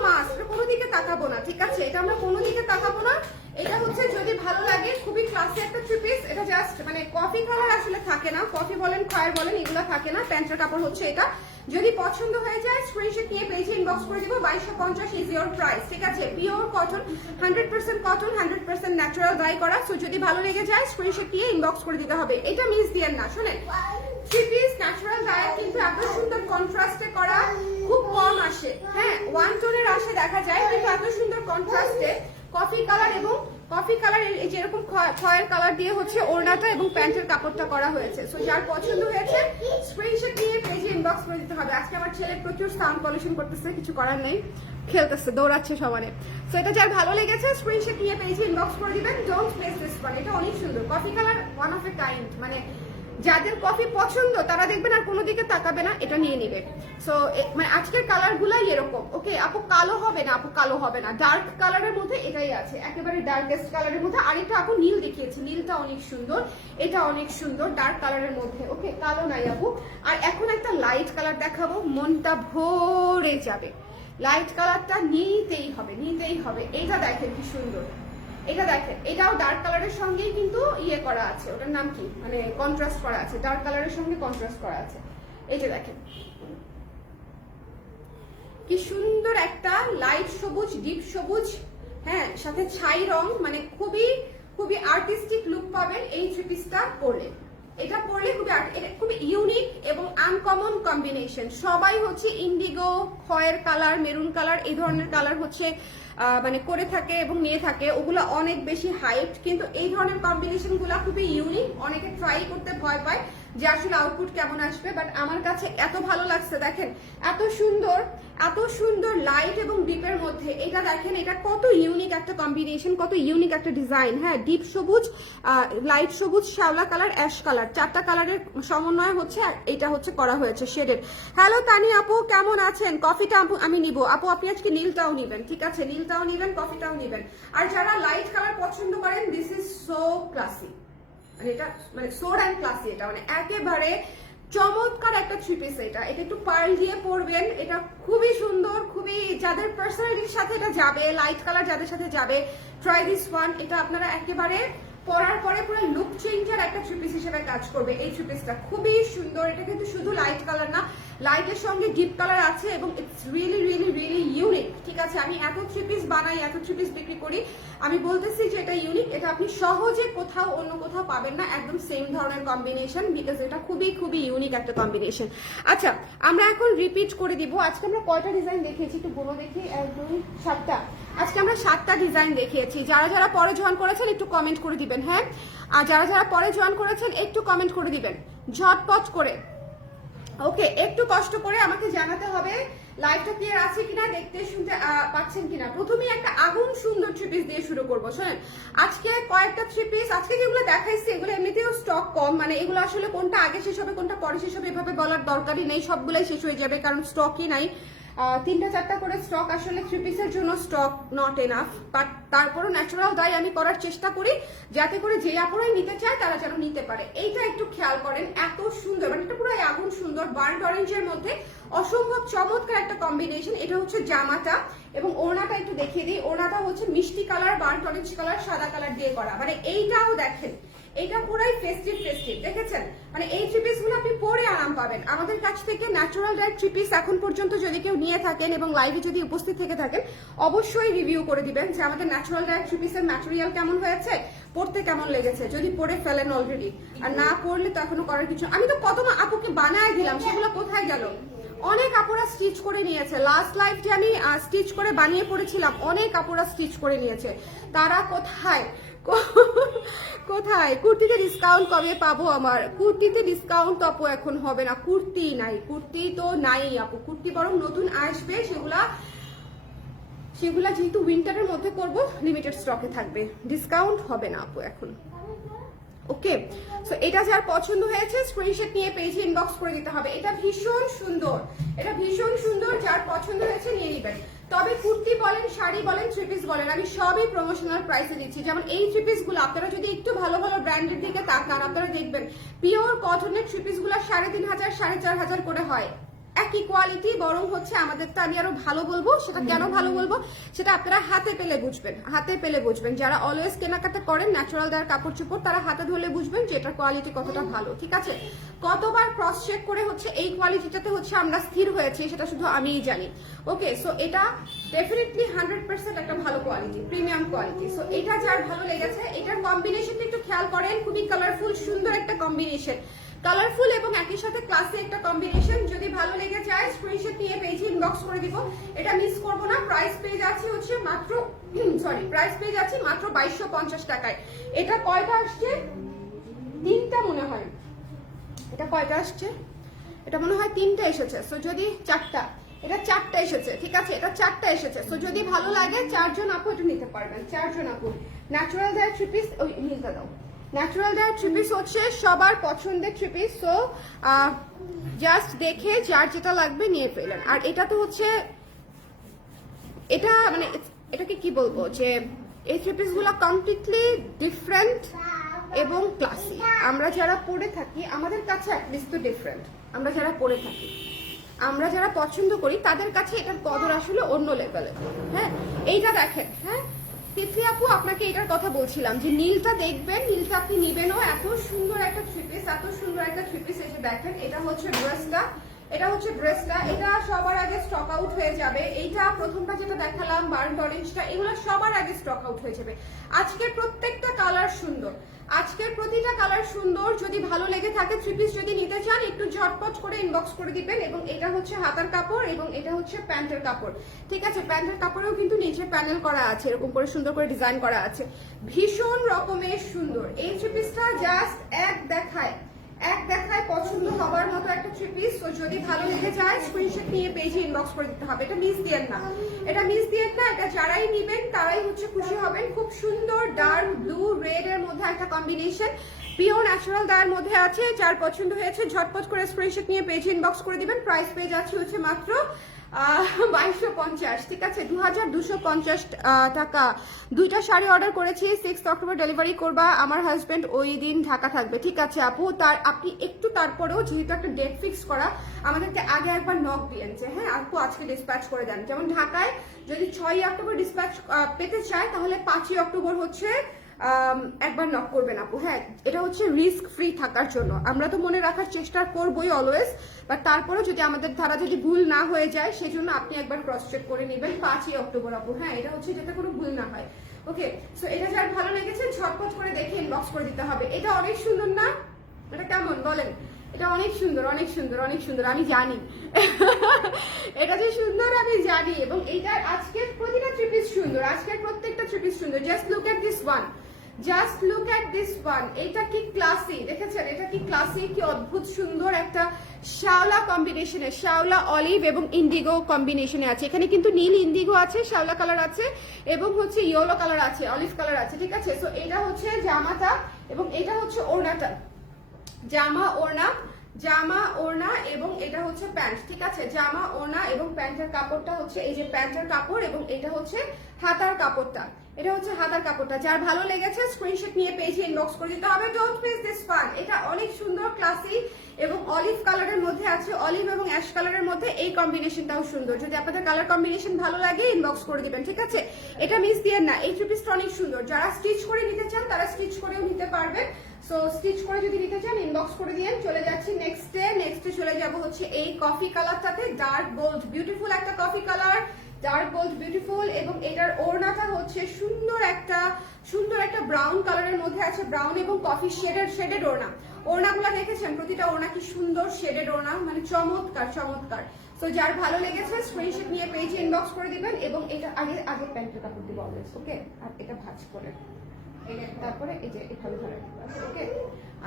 মাস্ট, এটা কোনো দিকে তাকাবো না, ঠিক আছে, এটা আমরা কোনো দিকে তাকাবো না। এটা হচ্ছে যদি ভালো লাগে, খুবই ক্লাসি একটা থ্রি পিস। এটা জাস্ট মানে কফি কালার আসলে থাকে না, কফি বলেন খয়ের বলেন এগুলো থাকে না, প্যান্টের কাপড় হচ্ছে এটা। যদি পছন্দ হয়ে যায় স্ক্রিনশট নিয়ে পেজে ইনবক্স করে দিব। 2250 ইজ ইওর প্রাইস, ঠিক আছে, pure cotton, 100% cotton, 100% natural die করা। সো যদি ভালো লেগে যায় স্ক্রিনশট নিয়ে ইনবক্স করে দিতে হবে। এটা মিস দিয়েন না, শোনেন, থ্রি পিস ন্যাচারাল ডাই কিন্তু এত সুন্দর কন্ট্রাস্টে করা খুব কম আসে, হ্যাঁ, ওয়ান টোনের আসে দেখা যায়, কিন্তু এত সুন্দর কন্ট্রাস্টে কফি কালার এই যেরকম খয়ের কালার দিয়ে হচ্ছে ওড়নাটা এবং প্যান্টের কাপড়টা করা হয়েছে। সো যার পছন্দ হয়েছে স্ক্রিনশট নিয়ে পেজে ইনবক্স করে দিতে হবে। আজকে আমার ছেলে প্রচুর সাউন্ড পলিউশন করতেছে, কিছু করার নেই, খেলতেছে, দৌড়াচ্ছে সবারে। সো এটা যার ভালো লেগেছে স্ক্রিনশট নিয়ে পেজে ইনবক্স করে দিবেন। ডোন্ট মিস দিস ওয়ান, এটা অনেক সুন্দর coffee colour, one of a kind, মানে যাদের কফি পছন্দ তারা দেখবেন আর কোনো দিকে তাকাবে না, এটা নিয়ে নিবে। সো মানে আজকের কালার গুলাই এরকম। ওকে আপু কালো হবে না, আপু কালো হবে না, ডার্ক কালারের মধ্যে এটাই আছে, একেবারে ডার্কেস্ট কালারের মধ্যে। আরেকটা আপু নীল দেখিয়েছি, নীলটা অনেক সুন্দর, এটা অনেক সুন্দর ডার্ক কালারের মধ্যে। ওকে, কালো নাই আপু। আর এখন একটা লাইট কালার দেখাবো, মনটা ভরে যাবে, লাইট কালারটা নিতেই হবে। এটা দেখেন কি সুন্দর, এটা দেখেন, এটাও ডার্ক কালারের সঙ্গেই কিন্তু ইয়ে করা আছে, ওটার নাম কি, মানে কন্ট্রাস্ট করা আছে, ডার্ক কালারের সঙ্গে কন্ট্রাস্ট করা আছে। এই যে দেখেন কি সুন্দর একটা লাইট সবুজ, ডিপ সবুজ, হ্যাঁ, সাথে ছাই রং, মানে খুবই খুবই আর্টিস্টিক লুক পাবেন এই থ্রি পিসটা পরলে। এটা পরলে খুবই ইউনিক এবং আনকমন কম্বিনেশন। সবাই হচ্ছে ইন্ডিগো, খয়ের কালার, মেরুন কালার, এই ধরনের কালার হচ্ছে মানে করে থাকে এবং নিয়ে থাকে, ওগুলো অনেক বেশি হাইট, কিন্তু এই ধরনের কম্বিনেশন গুলা খুবই ইউনিক। অনেকে ট্রাই করতে ভয় পায় যে আসলে আউটপুট কেমন আসবে, বাট আমার কাছে এত ভালো লাগছে। দেখেন এত সুন্দর লাইট এবং ডিপের মধ্যে, এটা দেখেন, এটা কত ইউনিক একটা কম্বিনেশন, কত ইউনিক একটা ডিজাইন। হ্যাঁ, ডিপ সবুজ, লাইট সবুজ, শ্যাওলা কালার, অ্যাশ কালার, 4টা কালারের সমন্বয় হচ্ছে, আর এটা হচ্ছে করা হয়েছে শেডের। হ্যালো তানি আপু, কেমন আছেন? কফিটা আমি নিব আপু, আপনি আজকে নীলটাও নিবেন, ঠিক আছে, নীলটাও নিবেন, কফিটাও নিবেন। আর যারা লাইট কালার পছন্দ করেন, দিস ইজ সো ক্লাসি, মানে এটা মানে সোর অ্যান্ড ক্লাসি, এটা মানে একেবারে চমৎকার একটা থ্রি পিস। এটা একটু পার্ল দিয়ে পরবেন, এটা খুবই সুন্দর, খুবই যাদের পার্সোনালিটির সাথে এটা যাবে, লাইট কালার যাদের সাথে যাবে, ট্রাই দিস ওয়ান। এটা আপনারা একেবারে পরার পরে পুরো লুক চেঞ্জার একটা থ্রি পিস হিসেবে কাজ করবে এই থ্রি পিসটা, খুবই সুন্দর। এটা কিন্তু শুধু লাইট কালার না, লাইটের সঙ্গে ডিপ কালার আছে এবং it's really really really unique, ঠিক আছে। আমি এত থ্রি পিস বানাই, এত থ্রি পিস বিক্রি করি, আমি বলতেছি যে এটা ইউনিক, এটা আপনি সহজে কোথাও অন্য কোথাও পাবেন না, একদম সেম ধরনের কম্বিনেশন, বিকজ এটা খুবই খুবই ইউনিক একটা কম্বিনেশন। আচ্ছা, আমরা এখন রিপিট করে দিব। আজকে আমরা কয়টা ডিজাইন দেখিয়েছি একটু বলো দেখি, 1 2 7টা। আজকে আমরা 7টা ডিজাইন দেখিয়েছি। যারা যারা পরে জয়েন করেছেন একটু কমেন্ট করে দিবেন, হ্যাঁ, আর যারা যারা পরে জয়েন করেছেন একটু কমেন্ট করে দিবেন ঝটপট করে। ওকে, একটু কষ্ট করে আমাকে জানাতে হবে লাইভটা ক্লিয়ার আছে কিনা, দেখতে শুনতে পাচ্ছেন কিনা। প্রথমেই একটা আগুন সুন্দর থ্রি পিস দিয়ে শুরু করবো। শোনেন, আজকে কয়েকটা থ্রি পিস, আজকে যেগুলো দেখাইছি এগুলো এমনিতেও স্টক কম, মানে এগুলো আসলে কোনটা আগে শেষ হবে কোনটা পরে শেষ হবে এভাবে বলার দরকারই নেই, সবগুলাই শেষ হয়ে যাবে কারণ স্টকই নাই। 3টা 4টা করে স্টক আসলে থ্রি পিসের জন্য স্টক নট এনাফ, বাট তারপরও ন্যাচারাল ডাই আমি করার চেষ্টা করি যাতে করে যে আপুরাই নিতে চায় তারা যেন নিতে পারে। এইটা একটু খেয়াল করেন, এত সুন্দর, মানে এটা পুরো আগুন সুন্দর বার্ন অরেঞ্জের মধ্যে অসম্ভব চমৎকার একটা কম্বিনেশন। এটা হচ্ছে জামাটা এবং ওড়নাটা একটু দেখিয়ে দিই। ওড়নাটা হচ্ছে মিষ্টি কালার, বার্ন অরেঞ্জ কালার, সাদা কালার দিয়ে করা, মানে এইটাও দেখেন এটা পুরাই ফেস্টিভ ফেস্টিভ, দেখেছেন? মানে এই থ্রি পিস গুলো আপনি পরে আরাম পাবেন। আমাদের কাছ থেকে ন্যাচারাল ডাই থ্রি পিস এখন পর্যন্ত যদি কেউ নিয়ে থাকেন এবং লাইভে যদি উপস্থিত থেকে থাকেন অবশ্যই রিভিউ করে দিবেন যে আমাদের ন্যাচারাল ডাই থ্রি পিসের ম্যাটেরিয়াল কেমন হয়েছে, পড়তে কেমন লেগেছে। যদি পরে ফেলেন অলরেডি, আর না পড়লে তো এখনো করার কিছু। আমি তো কত আপুকে বানায় দিলাম, সেগুলো কোথায় গেল? অনেক আপুরা স্টিচ করে নিয়েছে। লাস্ট লাইভটি আমি স্টিচ করে বানিয়ে পড়েছিলাম, অনেক আপুরা স্টিচ করে নিয়েছে। তারা কোথায় কোথায়? কুর্তিতে ডিসকাউন্ট কবে পাবো? আমার কুর্তিতে ডিসকাউন্ট আপু এখন হবে না, কুর্তি নাই, কুর্তি তো নাই আপু। কুর্তি বরং নতুন আসবে, সেগুলা যেহেতু উইন্টারের মধ্যে করব লিমিটেড স্টকে থাকবে, ডিসকাউন্ট হবে না আপু এখন। ওকে, সো এটা যার পছন্দ হয়েছে স্ক্রিনশট নিয়ে পেজে ইনবক্স করে দিতে হবে। এটা ভীষণ সুন্দর, এটা ভীষণ সুন্দর, যার পছন্দ হয়েছে নিয়ে নেবেন। তবে কুর্তি বলেন, শাড়ি বলেন, থ্রি পিস বলেন, আমি সবই প্রমোশনাল প্রাইসে দিচ্ছি। যেমন এই থ্রি পিস গুলো আপনারা যদি একটু ভালো ভালো ব্র্যান্ডের দিকে তাকান আপনারা দেখবেন পিওর কটনের থ্রি পিস গুলো 3500 4500 করে হয়। একই কোয়ালিটি, বরং হচ্ছে আমাদেরটা আমি আরো ভালো বলবো। সেটা কেন ভালো বলবো সেটা আপনারা হাতে পেলে বুঝবেন, হাতে পেলে বুঝবেন। যারা অলওয়েজ কেনাকাটা করেন ন্যাচারাল দেওয়ার কাপড় চোপড়, তারা হাতে ধরলে বুঝবেন যে এটার কোয়ালিটি কতটা ভালো, ঠিক আছে? কতবার ক্রস চেক করে হচ্ছে এই কোয়ালিটিটাতে হচ্ছে আমরা স্থির হয়েছি সেটা শুধু আমিই জানি। ওকে, সো এটা ডেফিনেটলি 100% একটা ভালো কোয়ালিটি, প্রিমিয়াম কোয়ালিটি। সো এটা যার ভালো লেগেছে, এটার কম্বিনেশনটা একটু খেয়াল করেন, খুবই কালারফুল সুন্দর একটা কম্বিনেশন, কালারফুল এবং একই সাথে ক্লাসি একটা কম্বিনেশন। যদি ভালো লেগে যায় স্ক্রিনশট নিয়ে পেজে ইনবক্স করে দিব, এটা মিস করব না। প্রাইস পেয়ে যাচ্ছি হচ্ছে মাত্র প্রাইস পেয়ে যাচ্ছি মাত্র 2250 টাকায়। এটা কয়টা আসছে? 3টা মনে হয়। এটা কয়টা আসছে? এটা মনে হয় 3টা এসেছে। সো যদি 4টা, এটা 4টা এসেছে, ঠিক আছে? এটা 4টা এসেছে। সো যদি ভালো লাগে 4 জন আপু এটা নিতে পারবেন, 4 জন আপু। ন্যাচারাল ডাই থ্রি পিস, ওই মিলটা দাও। ন্যাচারাল ডাই থ্রি পিস হচ্ছে সবার পছন্দের থ্রি পিস। সো জাস্ট দেখে যার যেটা লাগবে নিয়ে ফেলেন। আর এটা তো হচ্ছে, এটা মানে এটাকে কি বলবো, যে এই থ্রি পিস গুলো কমপ্লিটলি ডিফারেন্ট এবং ক্লাসি। আমরা যারা পরে থাকি আমাদের কাছে অ্যাটলিস্ট তো ডিফারেন্ট, আমরা যারা পরে থাকি, আমরা যারা পছন্দ করি তাদের কাছে এটার কদর আসলে অন্য লেভেলের। হ্যাঁ, এইটা দেখেন, হ্যাঁ তিথি আপু আপনাকে এটার কথা বলছিলাম যে নীলটা দেখবেন, নীলটা আপনি নিবেনও। এত সুন্দর একটা থ্রি পিস, এত সুন্দর একটা থ্রি পিস। এসে দেখেন, এটা হচ্ছে ড্রেসটা, এটা হচ্ছে ড্রেসটা। এটা সবার আগে স্টক আউট হয়ে যাবে। এইটা প্রথমটা যেটা দেখালাম বার্ন অরেঞ্জটা, এগুলো সবার আগে স্টক আউট হয়ে যাবে। আজকের প্রত্যেকটা কালার সুন্দর, আজকের প্রতিটা কালার সুন্দর। যদি ভালো লেগে থাকে থ্রি পিস যদি নিতে চান একটু ঝটপট করে ইনবক্স করে দিবেন। এবং এটা হচ্ছে হাতার কাপড় এবং এটা হচ্ছে প্যান্টের কাপড়, ঠিক আছে? প্যান্টের কাপড়েও কিন্তু নিচে প্যানেল করা আছে, এরকম করে সুন্দর করে ডিজাইন করা আছে, ভীষণ রকমের সুন্দর। এই থ্রি পিসটা জাস্ট এক দেখায় পছন্দ হবার মতো একটা থ্রি পিস। তো যদি ভালো লেগে যায় স্ক্রিনশট নিয়ে পেজে ইনবক্স করে দিতে হবে। এটা মিস দিয়েন না, এটা মিস দিয়েন না। এটা যারাই নিবেন তারাই হচ্ছে খুশি হবেন। খুব সুন্দর ডার্ক ব্লু রেড এর মধ্যে একটা কম্বিনেশন, পিওর ন্যাচারাল ডায়ের মধ্যে আছে। যার পছন্দ হয়েছে ঝটপট করে স্ক্রিনশট নিয়ে পেজে ইনবক্স করে দিবেন। প্রাইস পেয়ে যাচ্ছে হচ্ছে মাত্র 2250, ঠিক আছে? 2250 টাকা। 2টা শাড়ি অর্ডার করেছি, 6 অক্টোবর ডেলিভারি করবা। আমার হাজবেন্ড ওই দিন ঢাকা থাকবে, ঠিক আছে আপু? আপনি একটু তারপরেও যেহেতু একটা ডেট ফিক্স করা, আমাদেরকে আগে একবার নক দিয়েন যে হ্যাঁ আপু আজকে ডিসপ্যাচ করে দেন। যেমন ঢাকায় যদি 6 অক্টোবর ডিসপ্যাচ পেতে চায় তাহলে 5 অক্টোবর হচ্ছে একবার নক করবেন আপু। হ্যাঁ, এটা হচ্ছে রিস্ক ফ্রি থাকার জন্য। আমরা তো মনে রাখার চেষ্টা করবোই অলওয়েজ, বাট তারপরেও যদি আমাদের ধারা যদি ভুল না হয়ে যায় সেজন্য আপনি একবার ক্রস চেক করে নেবেন 5 অক্টোবর আপু। হ্যাঁ, এটা হচ্ছে যাতে কোনো ভুল না হয়। ওকে, সো এটা যার ভালো লেগেছে ঝটপট করে দেখে ইনবক্স করে দিতে হবে। এটা অনেক সুন্দর না? এটা কেমন বলেন? এটা অনেক সুন্দর, অনেক সুন্দর, অনেক সুন্দর, আমি জানি। এটা যে সুন্দর আমি জানি, এবং এইটার আজকের প্রতিটা থ্রি পিস সুন্দর, আজকের প্রত্যেকটা থ্রি পিস সুন্দর। Just look at this one, just look at this one. এটা কি ক্লাসি, দেখেছেন? এটা কি ক্লাসি, কি অদ্ভুত সুন্দর একটা শ্যাওলা কম্বিনেশনে, শ্যাওলা অলিভ এবং ইন্ডিগো কম্বিনেশনে আছে। এখানে কিন্তু নীল ইন্ডিগো আছে, শ্যাওলা কালার আছে, এবং হচ্ছে ইয়েলো কালার আছে, অলিভ কালার আছে, ঠিক আছে? সো এটা হচ্ছে জামাটা এবং এটা হচ্ছে ওড়নাটা, জামা ওড়না, জামা ওড়না এবং এটা হচ্ছে প্যান্ট, ঠিক আছে? জামা ওড়না এবং প্যান্টের কাপড়টা হচ্ছে এই যে প্যান্টের কাপড়, এবং এটা হচ্ছে হাতার কাপড়টা, এটা হচ্ছে হাতার কাপড়টা। যার ভালো লেগেছে স্ক্রিনশট নিয়ে পেজে ইনবক্স করে দিতে হবে। Don't miss this fun. এটা অনেক সুন্দর, ক্লাসি এবং অলিভ কালারের মধ্যে আছে, অলিভ এবং অ্যাশ কালারের মধ্যে এই কম্বিনেশনটাও সুন্দর। যদি আপনাদের কালার কম্বিনেশন ভালো লাগে ইনবক্স করে দিবেন, ঠিক আছে? এটা মিস দিয়েন না, এই থ্রি পিসটা অনেক সুন্দর। যারা স্টিচ করে নিতে চান তারা স্টিচ করেও নিতে পারবেন। সো স্টিচ করে যদি নিতে চান ইনবক্স করে দিয়েন। চলে যাচ্ছি নেক্সটে চলে যাব হচ্ছে এই কফি কালারটাতে, ডার্ক গোল্ড, বিউটিফুল একটা coffee colour, dark gold beautiful, এবং এটার ওড়নাটা হচ্ছে সুন্দর একটা ব্রাউন কালারের মধ্যে আছে, ব্রাউন এবং কফি শেডেড ওড়না। ওড়নাগুলো দেখেছেন? প্রতিটা ওড়না কি সুন্দর শেডেড ওড়না, মানে চমৎকার চমৎকার। তো যার ভালো লেগেছে স্ক্রিনশট নিয়ে পেজে ইনবক্স করে দিবেন। এবং এটা আগে প্যান্টের কাপড় দিব অলওয়েজ, ওকে? আর এটা ভাঁজ করে তারপরে এই যে এভাবে ধরে, ওকে?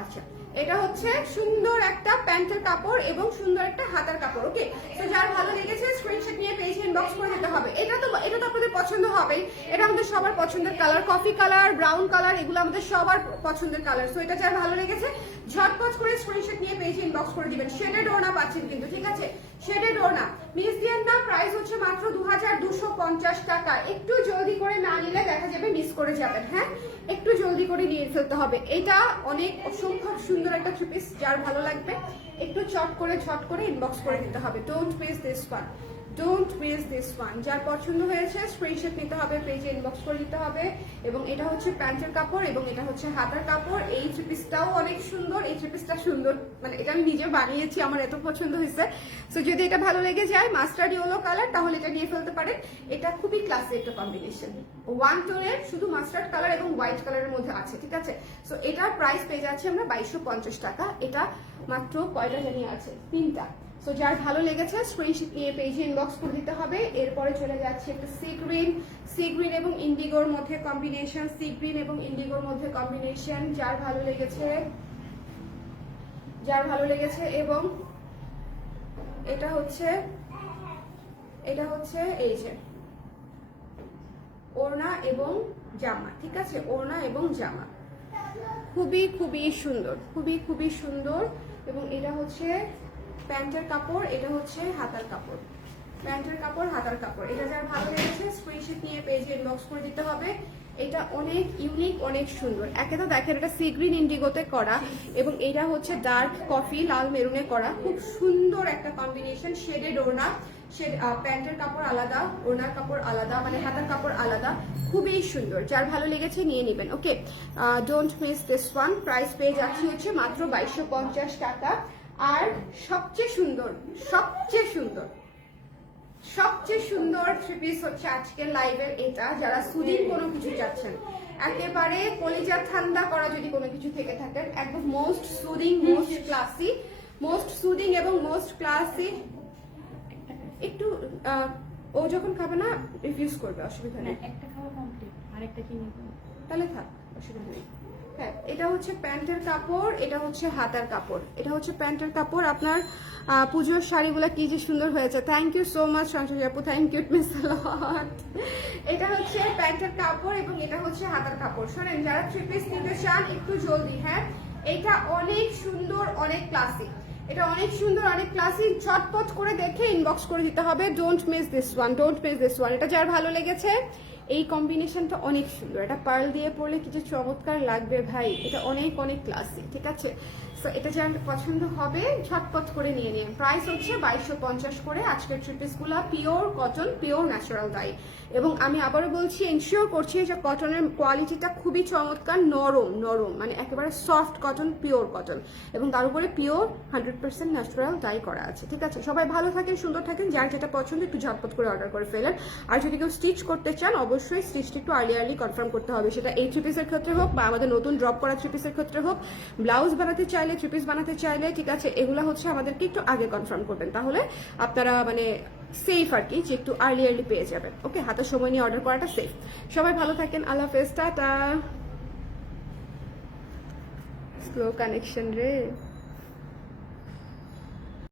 আচ্ছা, এটা হচ্ছে সুন্দর একটা প্যান্টের কাপড় এবং সুন্দর একটা হাতার কাপড়, ওকে? তো যার ভালো লেগেছে স্ক্রিনশট নিয়ে পেজে ইনবক্স করে দিতে হবে। এটা তো আপনাদের পছন্দ হবেই, এটা আমাদের সবার পছন্দের colour, coffee colour, brown colour, এগুলো আমাদের সবার পছন্দের কালার। সো এটা যার ভালো লেগেছে ঝটপট করে স্ক্রিনশট নিয়ে পেজে ইনবক্স করে দিবেন। শেডেড ওড়না পাচ্ছেন কিন্তু, ঠিক আছে? শেডেড ওড়না, মিস দিয়েন না। প্রাইস হচ্ছে মাত্র 2250 টাকা। একটু জলদি করে না নিলে দেখা যাবে মিস করে যাবেন, হ্যাঁ? একটু জলদি করে নিয়ে ফেলতে হবে। এটা অনেক অসম্ভব সুন্দর একটা থ্রি পিস, যার ভালো লাগবে একটু ঝট করে ইনবক্স করে দিতে হবে। Don't miss this one, don't miss this one. যার পছন্দ হয়েছে স্ক্রিনশট নিতে হবে, পেজে ইনবক্স করে দিতে হবে। এবং এটা হচ্ছে প্যান্টের কাপড় এবং এটা হচ্ছে হাতার কাপড়। এই থ্রি পিসটাও অনেক সুন্দর, এই থ্রি পিসটা সুন্দর, মানে এটা আমি নিজে বানিয়েছি, আমার এত পছন্দ হয়েছে। সো যদি এটা ভালো লেগে যায়, মাস্টার্ড ইয়েলো কালার, তাহলে এটা নিয়ে ফেলতে পারেন। এটা খুবই ক্লাসি একটা কম্বিনেশন, ওয়ান টোনের, শুধু মাস্টার্ড কালার এবং হোয়াইট কালারের মধ্যে আছে, ঠিক আছে? সো এটার প্রাইস পেয়ে যাচ্ছে আমরা 2250 টাকা। এটা মাত্র কয়টা জানি আছে? 3টা। সো যার ভালো লেগেছে স্ক্রিনশট নিয়ে পেজে ইনবক্স করে দিতে হবে। এরপরে চলে যাচ্ছে একটা সি গ্রিন এবং ইন্ডিগোর মধ্যে কম্বিনেশন, সি গ্রিন এবং ইন্ডিগোর মধ্যে কম্বিনেশন। যার ভালো লেগেছে এবং এটা হচ্ছে এই যে ওড়না এবং জামা, ঠিক আছে? ওড়না এবং জামা খুবই সুন্দর, খুবই সুন্দর। এবং এটা হচ্ছে প্যান্টের কাপড়, এটা হচ্ছে হাতার কাপড়, প্যান্টের কাপড়, হাতার কাপড়। এটা যার ভালো লেগেছে স্ক্রিনশট নিয়ে পেজে ইনবক্স করে দিতে হবে। এটা অনেক ইউনিক, অনেক সুন্দর। একে তো দেখেন এটা সি গ্রিন ইন্ডিগোতে করা এবং এটা হচ্ছে ডার্ক কফি লাল মেরুনে করা, খুব সুন্দর একটা কম্বিনেশন। শেডেড ওড়না, প্যান্টের কাপড় আলাদা, ওড়নার কাপড় আলাদা, মানে হাতার কাপড় আলাদা, খুবই সুন্দর। যার ভালো লেগেছে নিয়ে নেবেন, okay? Don't miss this one. Price পেয়ে যাচ্ছি হচ্ছে মাত্র 2250 টাকা। আর সবচেয়ে সুন্দর থ্রি পিস হচ্ছে আজকের লাইভের এটা। যারা সুদিং কোনো কিছু চাচ্ছেন, একেবারে কলিজা ঠান্ডা করা যদি কোনো কিছু থেকে থাকেন, একদম মোস্ট সুদিং এবং মোস্ট ক্লাসি। একটু ও যখন খাবে না রিফিউজ করবে, অসুবিধা নেই। একটা খাওয়া কমপ্লিট, আরেকটা কি নিব? তাহলে থাক, অসুবিধা নেই। হ্যাঁ, এটা হচ্ছে প্যান্টের কাপড়, এটা হচ্ছে হাতার কাপড়। এটা হচ্ছে প্যান্টের কাপড়। আপনার পুজোর শাড়িগুলো কি যে সুন্দর হয়েছে। Thank you so much Sanjay আপু, থ্যাংক ইউ মিস লট। এটা হচ্ছে প্যান্টের কাপড় এবং এটা হচ্ছে হাতার কাপড়। শোনেন, যারা থ্রি পিস নিতে চান একটু জলদি, হ্যাঁ? এটা অনেক সুন্দর, অনেক ক্লাসি, এটা অনেক সুন্দর, অনেক ক্লাসি। ঝটপট করে দেখে ইনবক্স করে দিতে হবে। Don't miss this one. এটা যার ভালো লেগেছে, এই কম্বিনেশনটা অনেক সুন্দর। এটা পার্ল দিয়ে পরলে কি যে চমৎকার লাগবে ভাই, এটা অনেক ক্লাসি, ঠিক আছে? সো এটা যার পছন্দ হবে ঝটপট করে নিয়ে নিন। প্রাইস হচ্ছে 2250 করে। আজকের থ্রি পিসগুলো pure cotton, pure natural die. এবং আমি আবারও বলছি, এনশিওর করছি যে কটনের কোয়ালিটিটা খুবই চমৎকার, নরম, মানে একেবারে সফট কটন, পিওর কটন, এবং তার উপরে পিওর 100% ন্যাচারাল ডাই করা আছে, ঠিক আছে? সবাই ভালো থাকেন, সুন্দর থাকেন। যার যেটা পছন্দ একটু ঝটপট করে অর্ডার করে ফেলেন। আর যদি কেউ স্টিচ করতে চান অবশ্যই অবশ্যই স্টিচটা একটু আর্লি কনফার্ম করতে হবে, সেটা এই থ্রি পিসের ক্ষেত্রে হোক বা আমাদের নতুন ড্রপ করা থ্রি পিসের ক্ষেত্রে হোক। ব্লাউজ বানাতে চাইলে, থ্রি পিস বানাতে চাইলে, ঠিক আছে, এগুলো হচ্ছে আমাদেরকে একটু আগে কনফার্ম করবেন, তাহলে আপনারা মানে সেফ আর কি, যে একটু আর্লি পেয়ে যাবেন। ওকে, হাতে সময় নিয়ে অর্ডার করাটা সেফ। সবাই ভালো থাকেন, আল্লাহ হাফেজ, টাটা। স্লো কানেকশন রে।